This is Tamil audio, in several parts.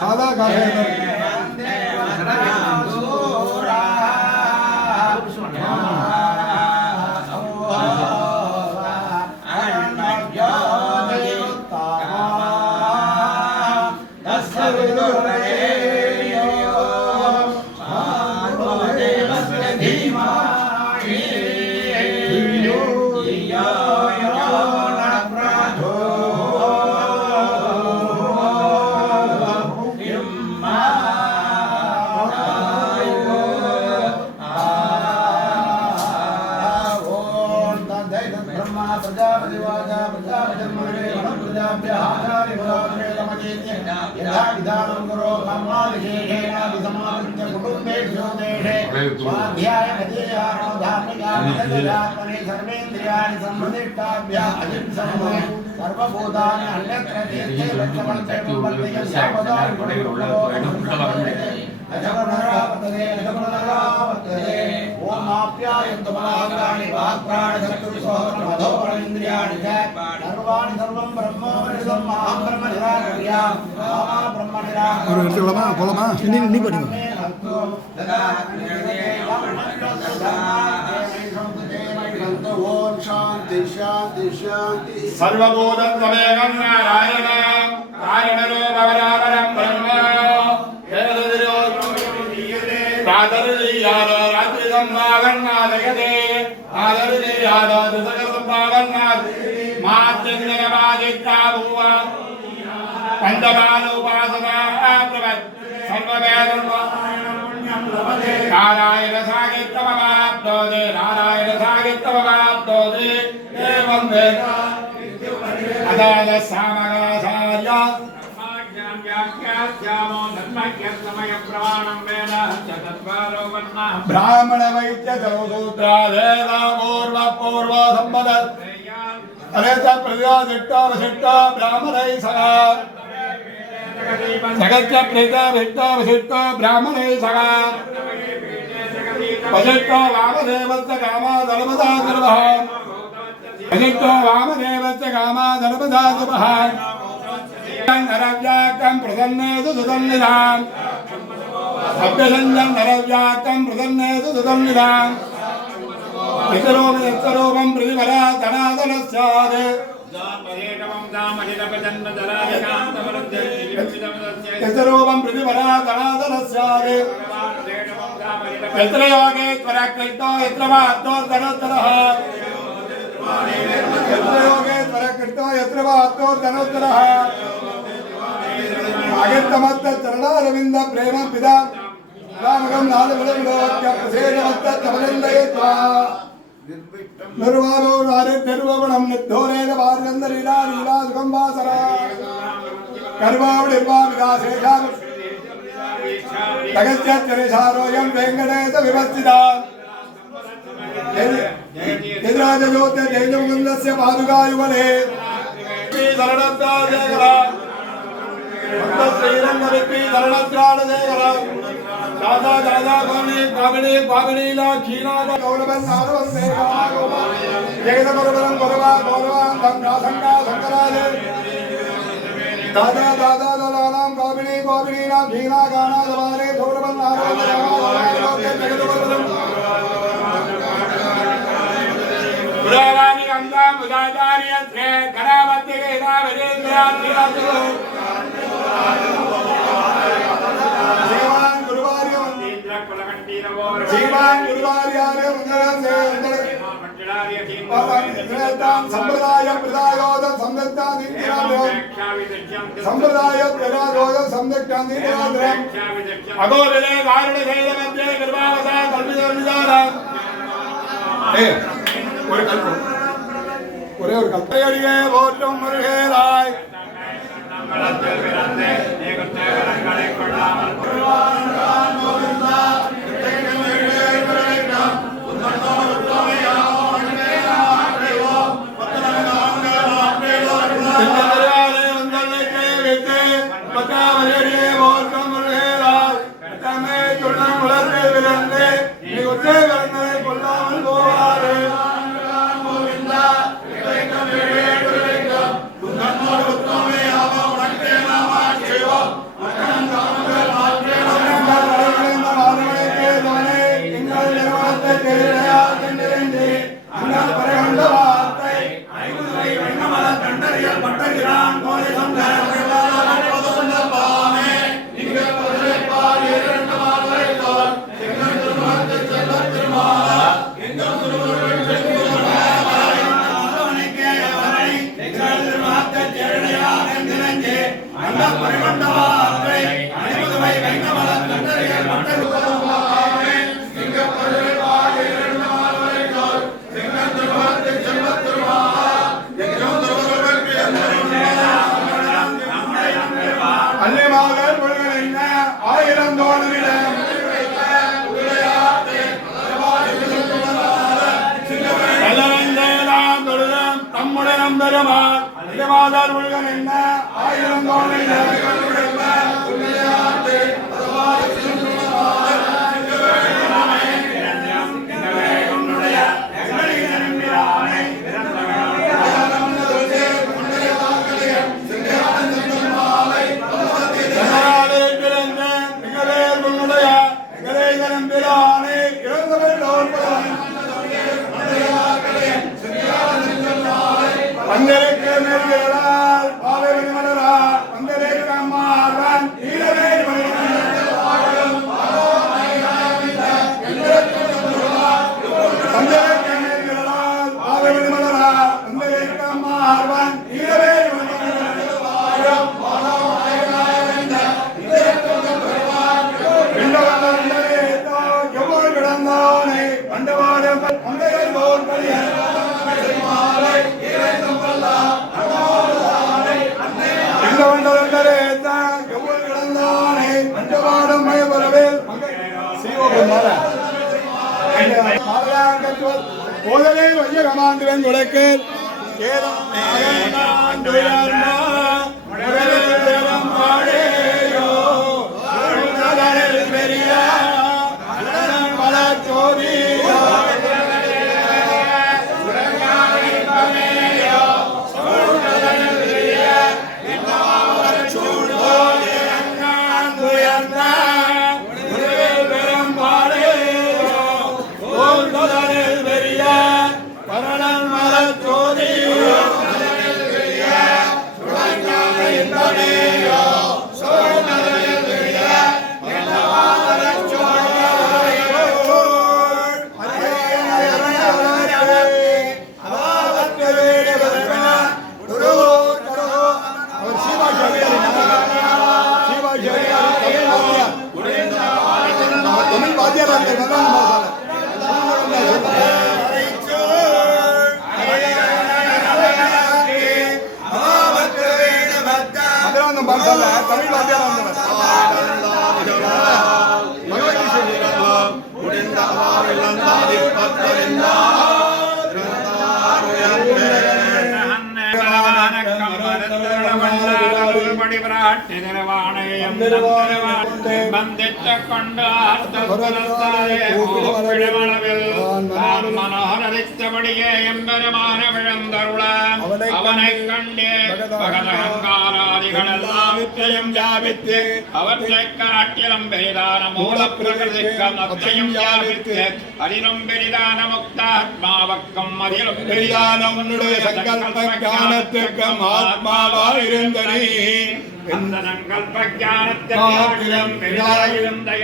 சாதா காசு போலாமா நீ பண்ணுங்க ஓம் சாந்தி சாந்தி சாந்தி சர்வபூதம் சமேகம் நாராயணம் நாராயணோ பவராவரம் பிரம்ம ராதரியாதோ ராத்ரிதம் நாகநாதகதே ஆதரியாதோ திசகதம் நாகநாத மாத்யங்கவாதித்தா பூவ பஞ்சபால உபாசனா பிரவத் சர்வவேதம் नारायण सागित्यमवाप्नोति नारायण सागित्यमवाप्नोति एवं वेद अदाय सामगाचार्य ब्राह्मण वैद्य सूत्रा वेद पूर्व पूर्व संपद अनेक प्रजादिष्टा वशिष्टा ब्राह्मणै सह जगच्च प्रेता विष्टा वशिष्टा ब्राह्मणे सगा वशिष्टो वामदेवस्य कामा धर्मदा सर्वः वशिष्टो वामदेवस्य कामा धर्मदा सर्वः नरव्याकं प्रसन्नेषु सुसन्निधाम् अभ्यसञ्जन् नरव्याकं प्रसन्नेषु सुसन्निधाम् इतरोपं प्रतिपरा धनादनस्यात् यतरूपं प्रतिपराधनादनस्यात् यत्र योगेश्वरकृतो यत्र वात्तोर्धनोत्तरः यत्र योगेश्वरकृतो यत्र वात्तोर्धनोत्तरः आगतमत्तचरणारविन्द प्रेम पिता रामकं नादविलविलोक्य प्रसेनमत्तचमलिन्दयित्वा निर्वाणो नारे निर्वणं निद्धोरेण वार्गन्धलीला लीला सुखं वासरा कर्मावलिर्वा विदाशेषा जगस्य चरिसारोऽयं वेङ्कटेश विवस्थिता यद्राजज्योते जयमुकुन्दस्य पादुकायुगले शरणत्राजयकरा श्रीरङ्गविपि शरणत्राजयकरा दादा दादा कामिनी कामिनीला क्षीणाद गौरवं नारवन्दे जगदगुरुवरं गुरवा गौरवां संगा शंकराज दादा दादा दलानां कामिनी कामिनीला क्षीणा गाना दवारे गौरवं नारवन्दे जगदगुरुवरं पुरावानि गंगा मुदाचार्य श्रे गणावत्य केदा विजेन्द्राधिराजो जीवान गुरुवार्यारे मंगलसे संप्रदाय प्रदायोद संदत्तानि संप्रदाय प्रदायोद संदत्तानि अगोदरे वारण सेद मध्ये निर्वावसा कल्पितर्मिदार ஒரே ஒரு கல்பையடியே போற்றும் முருகேராய் மங்களத்தில் பிறந்தே நேகுத்தேவரங்களை கொள்ளாமல் குருவான் கோவிந்தா கொள்ளாமல் போவாரு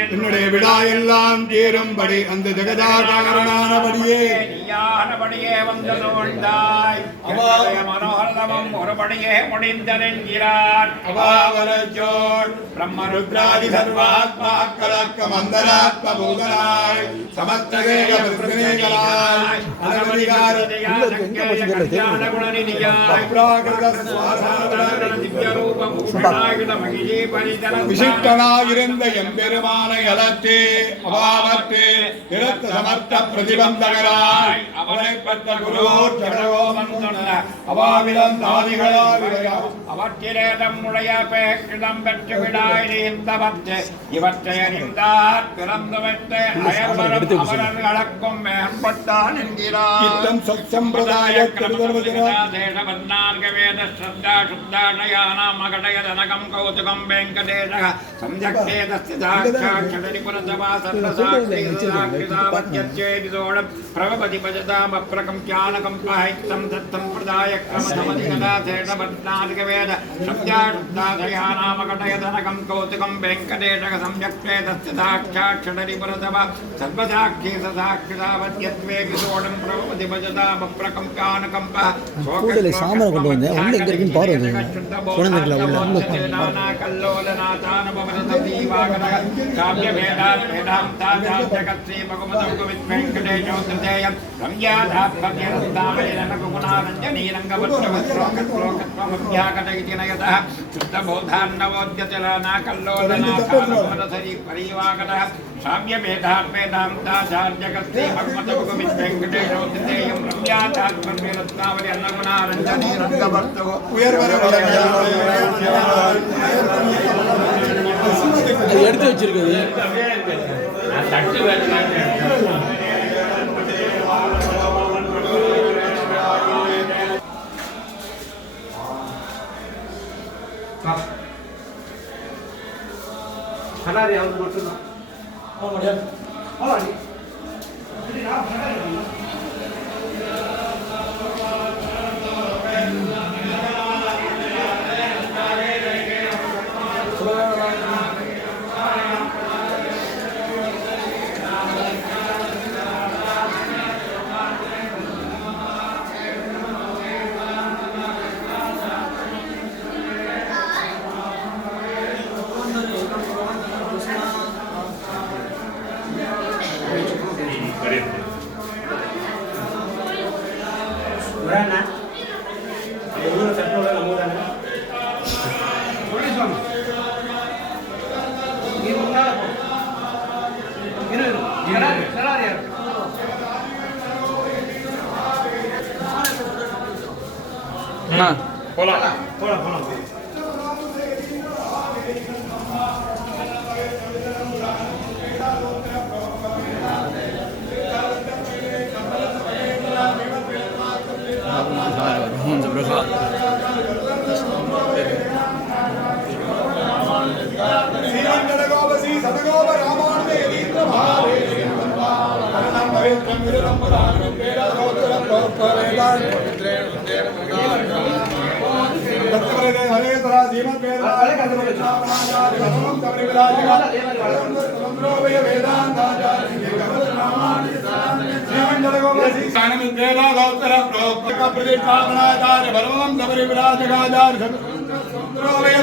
என்னுடைய விடா எல்லாம் தீரும்படி அந்த ஜெகதாகாரனானபடியே வந்து நோண்டாய் மனோகரமும் ஒருபடியே முடிந்தென்கிறார் அவாவலஜோர் பிரம்மருத்ராதி சர்வாத்மாக்கலக்க மந்தராத்ம பூதனாய் சமஸ்ததேக பிரதிநிதிகளாய் விசிஷ்டனாயிருந்த எம்பெருமானை அலத்தே அவாவத்தே நிறத்த சமர்த்த பிரதிபந்தகராய் அவனை பெற்ற குருவோர் ஜடகோமன் அவாவிலம் தாதிகளால் அவற்றிலே தம்முடைய பேக்கிடம் பெற்று விடாய் நீந்தவற்று இவற்றை அறிந்தார் பிறந்து வைத்து அயர்வரும் அவர்களுக்கும் மேம்பட்டான் என்கிறார். இத்தம் சத்சம்பிரதாய தேசவர்ணார்க வேத ஸ்ரத்தா சுத்தானயானாம் மகடயதனகம் கௌதுகம் வெங்கடேஷ சம்யக்தேதஸ்ய சாட்சாட்சடரிபுரதவா சர்வசாக்ஷிதாவத்யச்சேதிதோடம் பிரபதி பஜதாம் அப்ரகம் ஞானகம் பாஹைத்தம் தத்தம்பிரதாய க்ரமசமதிகன शब्दाशेषपट्नादिकवेद शब्दाशयानामकटयतनकं कौतुकं वेङ्कटेशक सम्यक्ते तस्य साक्षाक्षरिपुरतव सर्वसाक्षी ससाक्षितावद्यत्वे विसोडं प्रभवति भजता बप्रकम्पानुकम्पः கூடல சாமரை கொண்டு வந்தேன் உள்ள எங்க இருக்குன்னு பாருங்க குழந்தைங்கள உள்ள साम्य वेदार्पेदांताचार्यकर्ते भगवतभुगविद्वेङ्कटेशोत्तेयं रम्याधात्मन्वेरत्नावली अन्नगुणारञ्जनी रङ्गभर्तो எடுத்து வச்சிருக்குது கண்ணாடி அவங்க மட்டும்தான்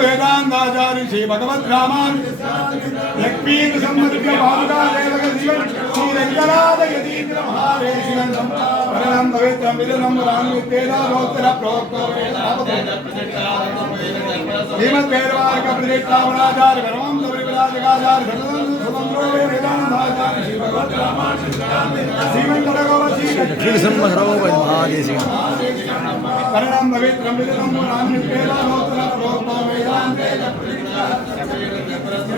वेदांताचार्य श्री भगवत रामान लक्ष्मी सम्मद्य भावगा देवक जीवन श्री रंगनाथ यतीन्द्र महारे शिवं परम पवित्रं विदनं रामविद्येना गोत्र प्रोक्त श्रीमद् वेदवार्ग प्रतिष्ठापनाचार्य परमं सबरिविराजकाचार्य स्वतंत्रो वेदांताचार्य श्री भगवत रामान श्रीमन् जगोपति श्री सम्मद्रवोपति महादेशिक परम पवित्रं विदनं रामविद्येना गोत्र प्रोक्त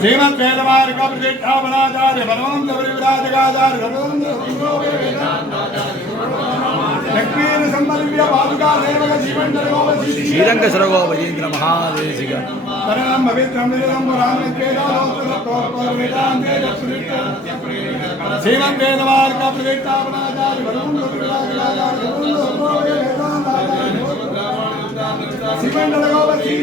श्रीमद् वेदवार्ग प्रतिष्ठापनाचार्य परमं सबरिविराजकाचार्य लक्ष्मी सम्मद्य भावगा देवक जीवन जगोपति श्रीरंग सरगोपजीन्द्र महादेशिक परम पवित्रं विदनं रामविद्येना गोत्र प्रोक्त श्रीमद् वेदवार्ग प्रतिष्ठापनाचार्य परमं सबरिविराजकाचार्य श्रीमन् जगोपति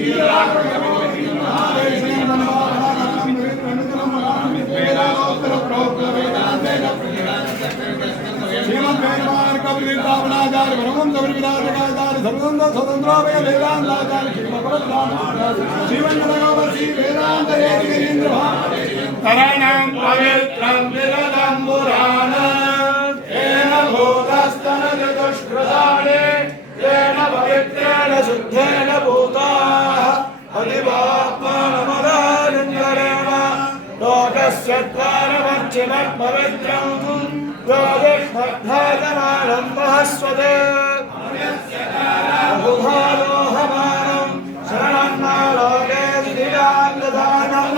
श्रीमद्वेदाचार्य परमं सबरिविराजकाचार्य स्वतंत्रो वेदांताचार्य श्री भगवत श्रीमन् जगोपति वेदांत तरणं पवित्रं विरदं पुराणं येन भूतस्तन चतुष्कृतानि येन पवित्रेण शुद्धेन भूताः अधिपात्मानमदानन्दरेण लोकस्य द्वारमर्चिमः पवित्रं योगिष्ठमानं महस्वते बहुभालोहमानं शरणं न लोके विधिराङ्गदानं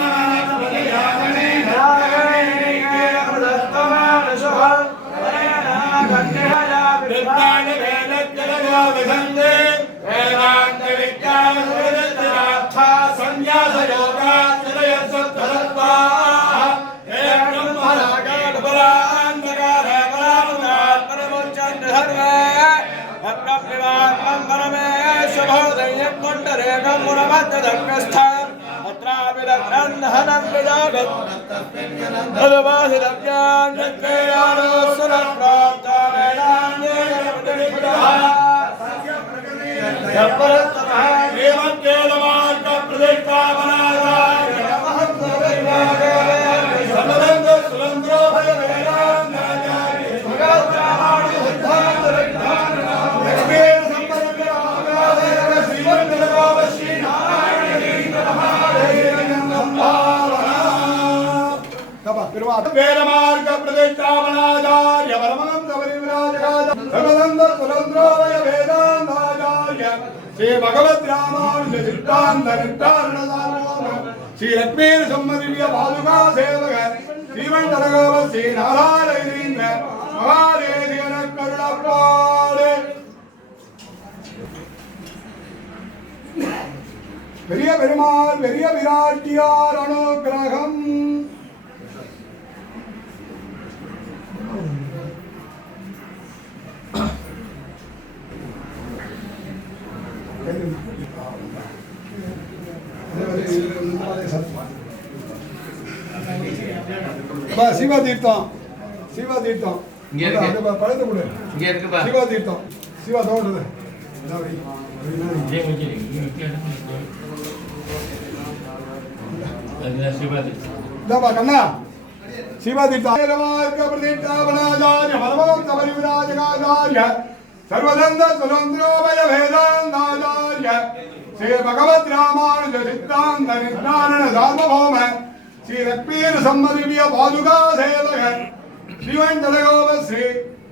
परमेश्वर वेदमार्ग प्रतिष्ठापनाचार्य परमहंस परिव्राजकाचार्य सर्वदंत सुरेंद्रोभय वेदांताचार्य श्री भगवत रामानुज सिद्धांत निष्ठारण सार्वभौम श्री लक्ष्मी सम्मदिव्य पादुका सेवक श्रीमंडलगोप श्री नारायण महादेवन करुणपाले பெரிய பெருமாள் பெரிய விராட்டியார் அனுகிரகம் சிவா தீர்த்தம் சிவா தீர்த்தம் பழத்தை கொடு சிவா தீர்த்தம் சிவா தோன்றது கண்ணா சிவா தீர்த்தம் பிரதிஷ்டாபனாச்சார்ய பரமஹம்ச பரிவ்ராஜகாச்சார்ய सर्वदंत सुरेंद्रोभय वेदांताचार्य श्री भगवत रामानुज सिद्धांत निष्ठारण सार्वभौम श्री लक्ष्मीर सम्मदिव्य पादुका सेवक श्रीमंडलगोप श्री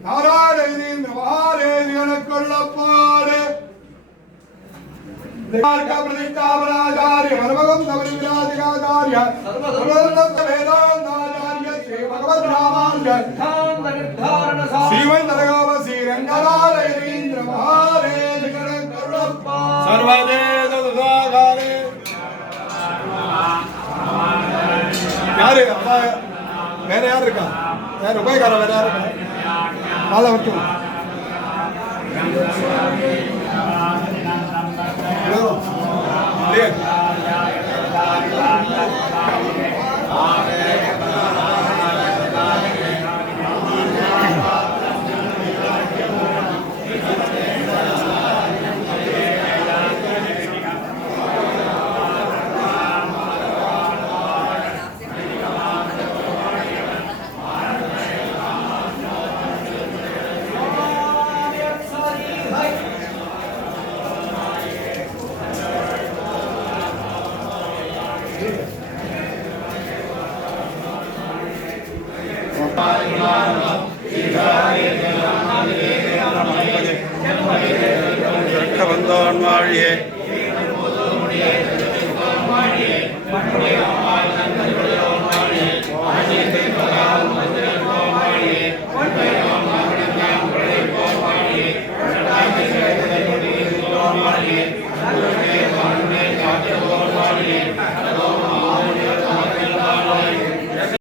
नारायण महादेवन करुणपाले प्रतिष्ठापनाचार्य परमहंस परिव्राजकाचार्य सर्वदंत वेदांताचार्य श्री भगवत रामानुज श्रीमंडलगोप श्री रंगनारायण महादेवन करुणपाले सर्वदेव सुधाकारे யாரு வேற யார் இருக்கா வேற உபயோகாரம் வேற யாரு மாலை மட்டும் வந்தான் வாழியே Thank you.